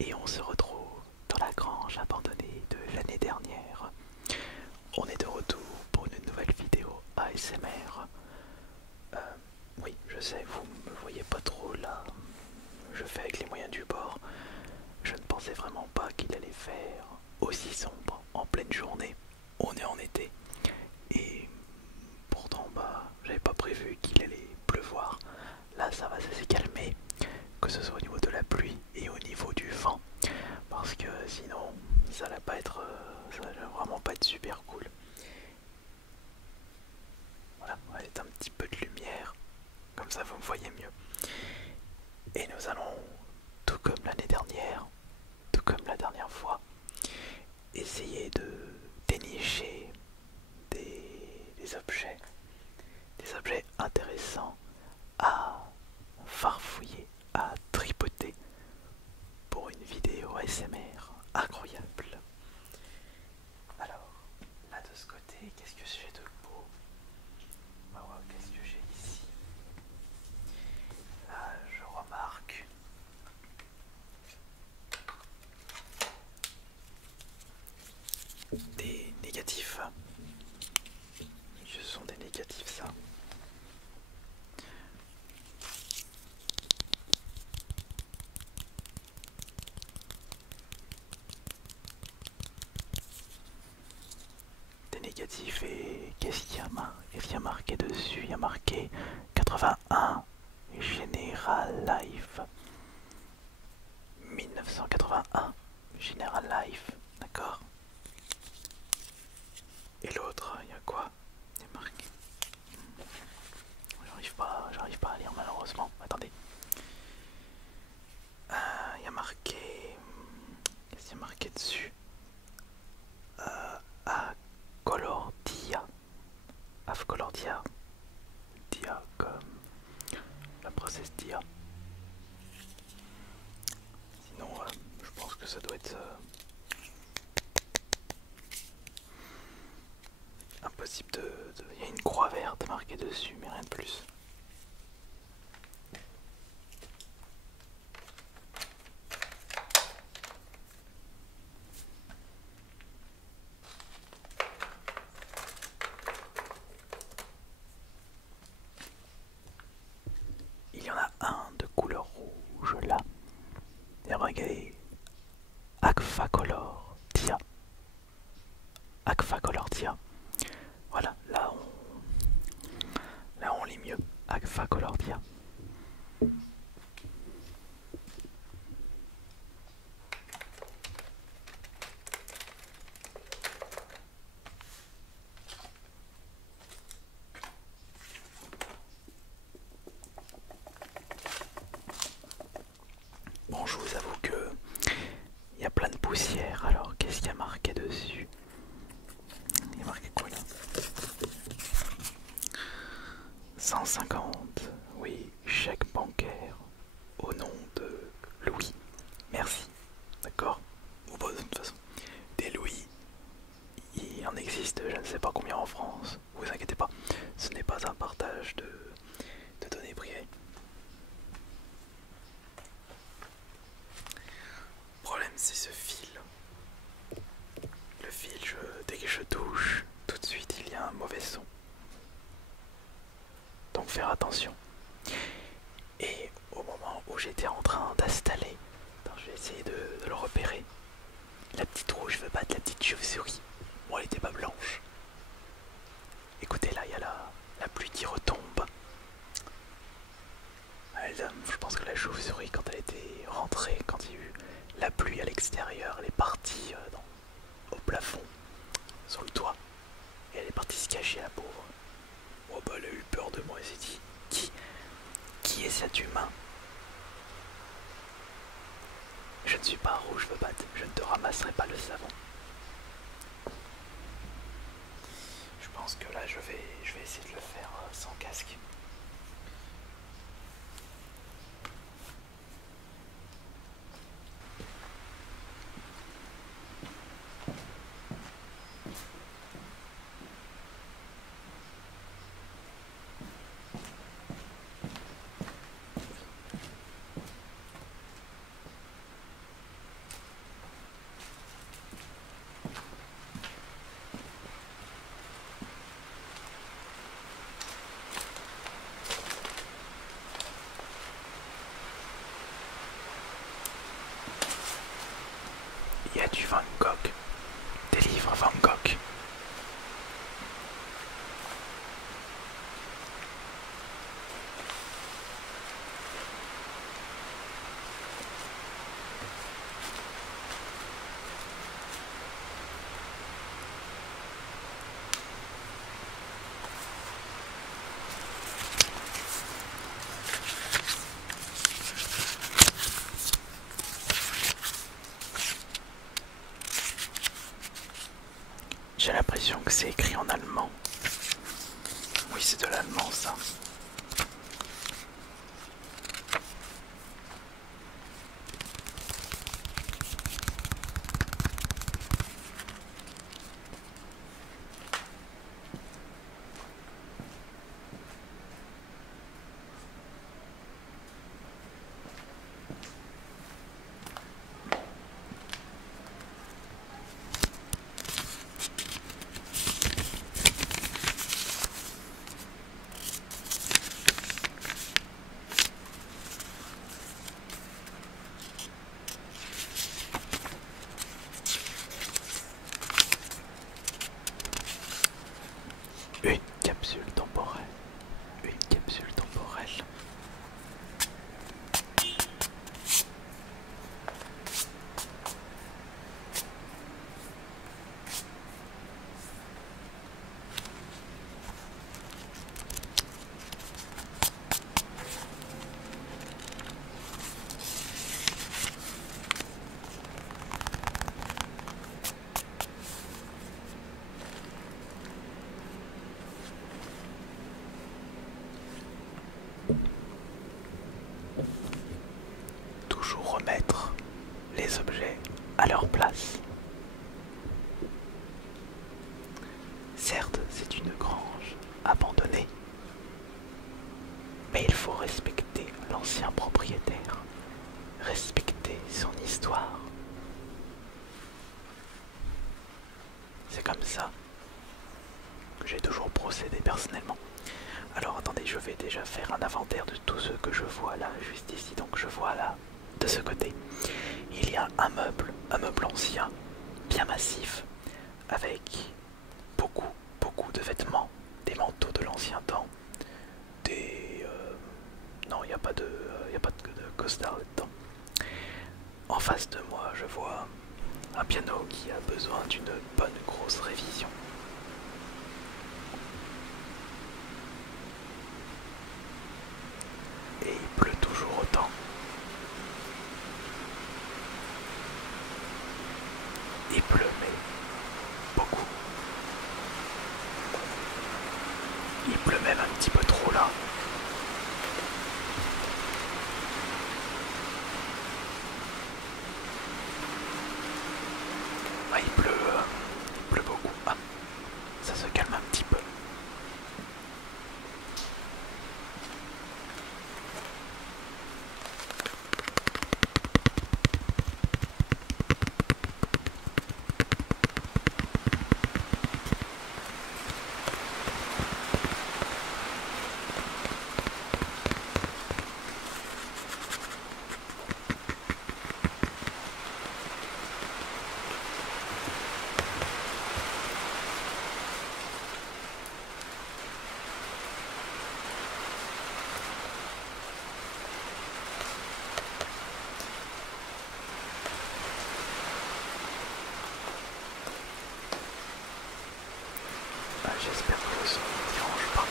et on se retrouve dans la grange abandonnée de l'année dernière. On est de retour pour une nouvelle vidéo ASMR. Oui, je sais, vous ne me voyez pas trop là. Je fais avec les moyens du bord. Je ne pensais vraiment pas qu'il allait faire aussi sombre en pleine journée. On est en été. Et pourtant, j'avais pas prévu qu'il allait pleuvoir. Là, ça va, ça s'est calmé. Que ce soit au niveau de la pluie et au niveau du vent. Parce que sinon, ça va pas être, ça va vraiment pas être super cool. Voilà, on va mettre un petit peu de lumière. Comme ça, vous me voyez mieux. Et nous allons, tout comme l'année dernière, tout comme la dernière fois, essayer de dénicher des objets intéressants à farfouiller, à tripoter pour une vidéo ASMR incroyable. Alors, là de ce côté, qu'est-ce que j'ai de beau? On va voir qu'est-ce que j'ai ici. Là, je remarque des négatifs. Ce sont des négatifs, ça. Des négatifs, et qu'est-ce qu'il y a marqué dessus? Il y a marqué 81 General Life. 1981 General Life, d'accord. Et l'autre, il y a quoi? Il y a marqué. J'arrive pas à lire malheureusement. Attendez. Il y a marqué. Qu'est-ce qu'il y a marqué dessus? Acolordia. Avcolordia. Dia comme la princesse Dia. Sinon, je pense que ça doit être impossible de. Il y a une croix verte marquée dessus, mais rien de plus. Il y en a un de couleur rouge là. Et regardez. Aquacolor Dia. Aquacolor Dia. Voilà, là on lit mieux. Aquacolor Dia. Bon, je vous avoue que il y a plein de poussière. Alors, qu'est-ce qu'il y a marqué dessus? Il y a marqué quoi là? 150. Oui, chèque bancaire au nom de Louis. Merci. D'accord? Ou pas de toute façon. Des Louis, il en existe je ne sais pas combien en France. Vous inquiétez pas. Ce n'est pas un partage de données privées. Le problème, c'est ce fil. Le fil, dès que je touche, tout de suite il y a un mauvais son. Donc faire attention. Et au moment où j'étais en train d'installer, je vais essayer de le repérer. La petite rouge veut battre la petite chauve-souris. Bon, elle était pas blanche. Écoutez, là, il y a la pluie qui retombe. Je pense que la chauve-souris, quand elle était rentrée, quand il y a eu la pluie à l'extérieur, elle est partie au plafond, sur le toit. Et elle est partie se cacher, la pauvre. Oh bah, elle a eu peur de moi, elle s'est dit, qui est cet humain? Je ne suis pas un rouge batte, je ne te ramasserai pas le savon. Je pense que là je vais essayer de le faire sans casque. Van Gogh. Des livres Van Gogh. J'ai l'impression que c'est écrit en allemand. Oui, c'est de l'allemand ça. Une capsule temporelle. Une capsule temporelle. Toujours remettre les objets à leur place. Certes, c'est une grange abandonnée, mais il faut respecter l'ancien propriétaire, respecter son histoire. C'est comme ça que j'ai toujours procédé personnellement. Alors attendez, je vais déjà faire un inventaire de tout ce que je vois là, juste ici. Donc je vois là, de ce côté, il y a un meuble ancien, bien massif, avec beaucoup de vêtements, des manteaux de l'ancien temps, des... non, il n'y a pas de, de costard là-dedans. En face de moi, je vois un piano qui a besoin d'une bonne grosse révision. Et il pleut toujours autant. Il pleut, mais beaucoup. Il pleut même un petit peu trop là. Ah, il pleut beaucoup. Ah, ça se calme un petit peu. J'espère que le son ne dérange pas.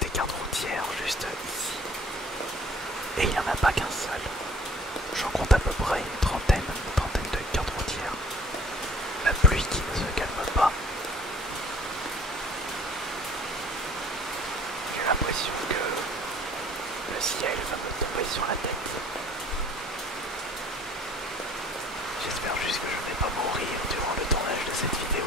Des gardes routières juste ici. Et il n'y en a pas qu'un seul. J'en compte à peu près une trentaine de gardes routières. La pluie qui ne se calme pas. J'ai l'impression que le ciel va me tomber sur la tête. J'espère juste que je ne vais pas mourir durant le tournage de cette vidéo.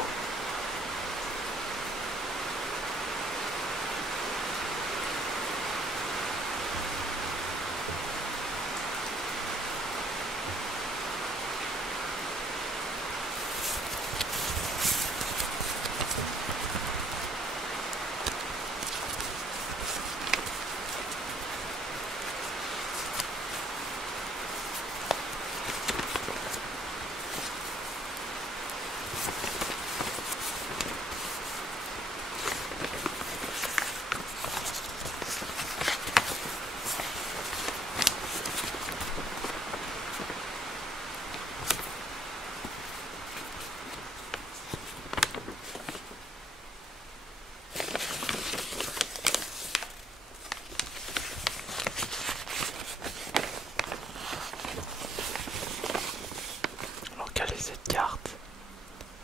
Alors quelle est cette carte?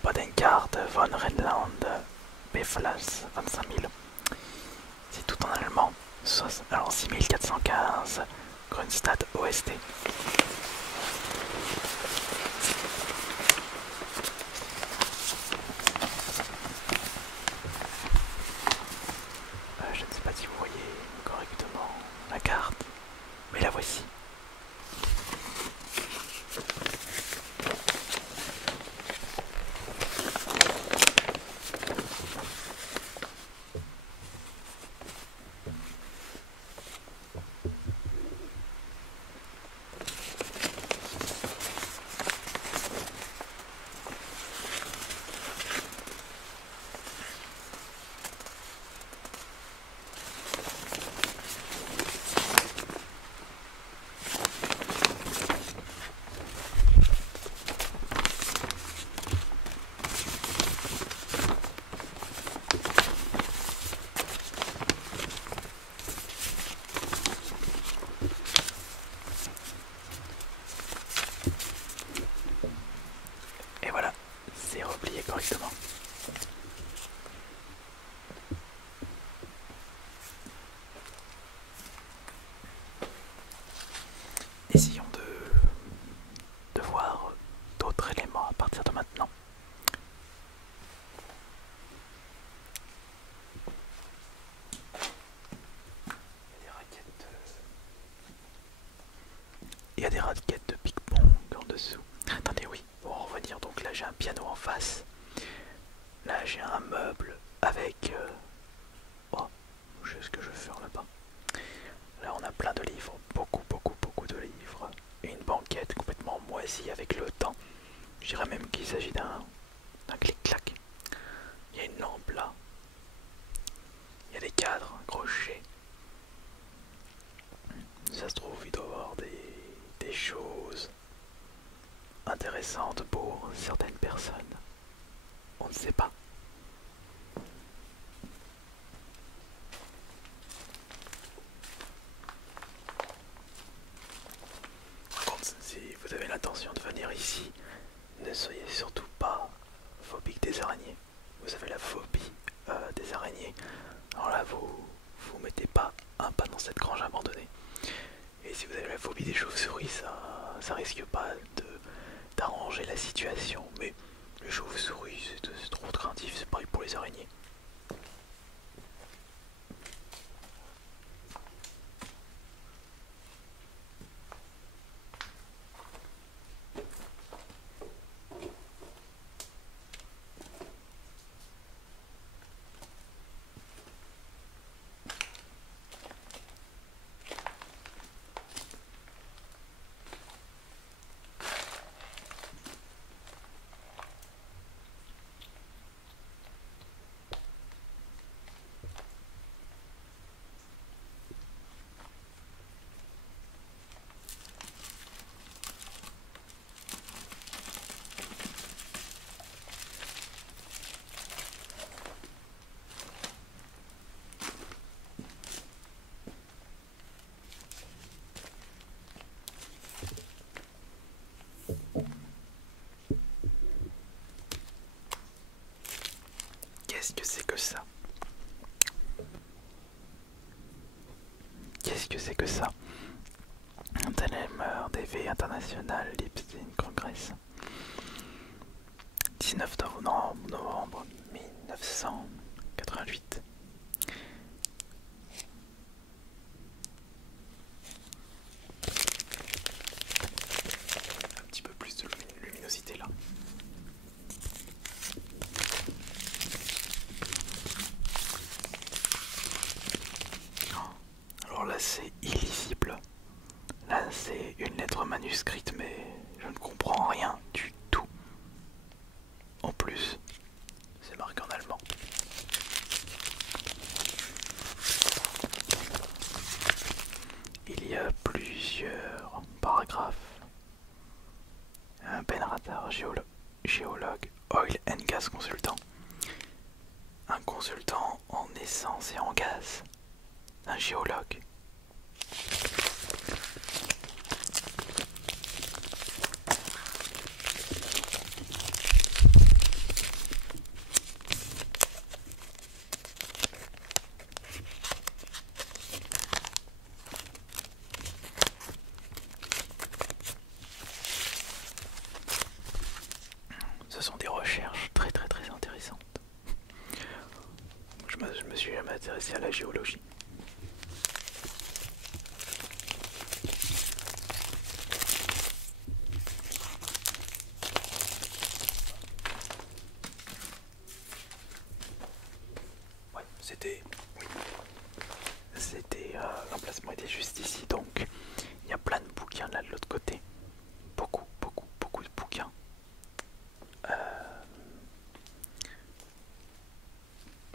Bodencarte von Rheinland Beflas 25 000. C'est tout en allemand. Alors 6415 Grunstadt OST. Je ne sais pas si vous voyez correctement la carte, mais la voici. Et voilà, c'est replié correctement. Essayons de voir d'autres éléments à partir de maintenant. Il y a des raquettes de ping-pong en dessous. Attendez, oui, pour en revenir, donc là j'ai un piano en face. Là j'ai un meuble avec... Oh, je sais ce que je vais faire là-bas. Là on a plein de livres, beaucoup de livres. Et une banquette complètement moisie avec le temps. Je dirais même qu'il s'agit d'un clic-clac. Il y a une lampe là. Il y a des cadres, un crochet. Ça se trouve, il doit y avoir des choses intéressantes pour certaines personnes. On ne sait pas. Par contre, si vous avez l'intention de venir ici, ne soyez surtout pas phobique des araignées. Vous avez la phobie des araignées. Alors là, vous mettez pas un pas dans cette grange abandonnée. Et si vous avez la phobie des chauves-souris, ça risque pas d'arranger la situation. Mais les chauves-souris, c'est trop craintif, c'est pareil pour les araignées. qu'est-ce que c'est que ça? Telemer DV International Leipzig Congress. 19 novembre 1988. Un petit peu plus de luminosité là. Alors là c'est illisible. Là c'est une lettre manuscrite mais je ne comprends rien du tout. En plus, c'est marqué en allemand. Il y a plusieurs paragraphes. Un Benrather, géologue, oil and gas consultant. Un consultant en essence et en gaz. Un géologue. Ce sont des recherches très intéressantes. Je me suis jamais intéressé à la géologie. Ouais, c'était... Oui. C'était... l'emplacement était juste ici, donc il y a plein de bouquins là de l'autre côté. Beaucoup de bouquins.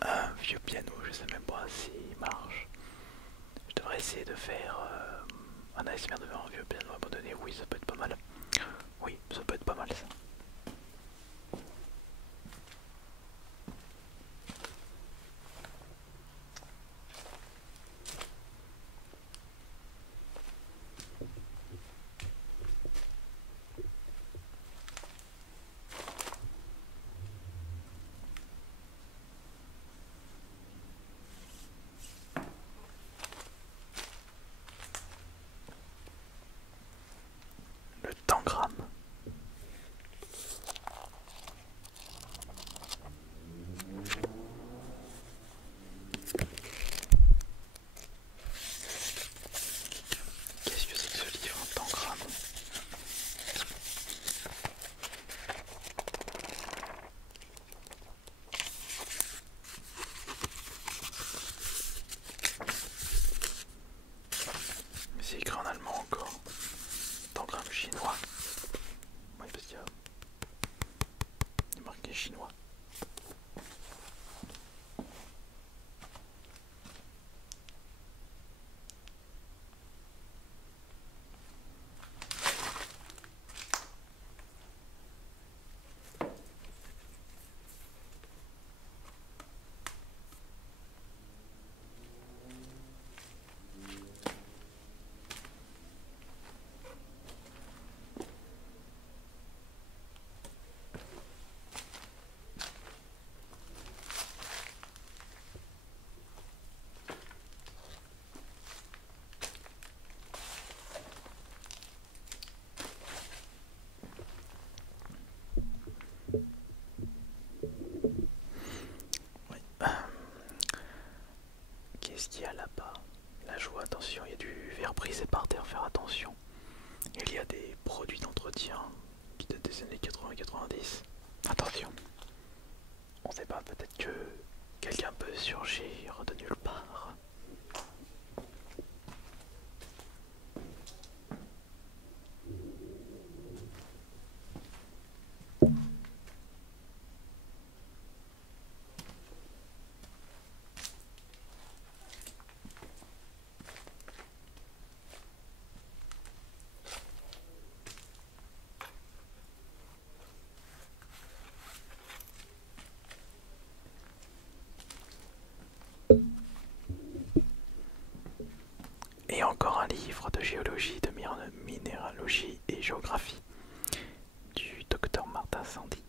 Un vieux piano, je sais même pas s'il marche. Je devrais essayer de faire un ASMR devant un vieux piano abandonné. Oui, ça peut être pas mal. Oui, ça peut être pas mal ça. Le tangramme. Qu'est-ce que c'est que ce livre, un tangramme? Mais c'est écrit en allemand encore. Tangramme chinois. Oui, parce qu'il y a marqué chinois. Oui. Qu'est-ce qu'il y a là-bas? La joie, attention, il y a du verre brisé par terre, faire attention. Il y a des produits d'entretien qui datent des années 80-90. Attention, on sait pas, peut-être que quelqu'un peut surgir de nulle part. Et encore un livre de géologie, de minéralogie et géographie du docteur Martin Sandic.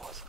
framboise.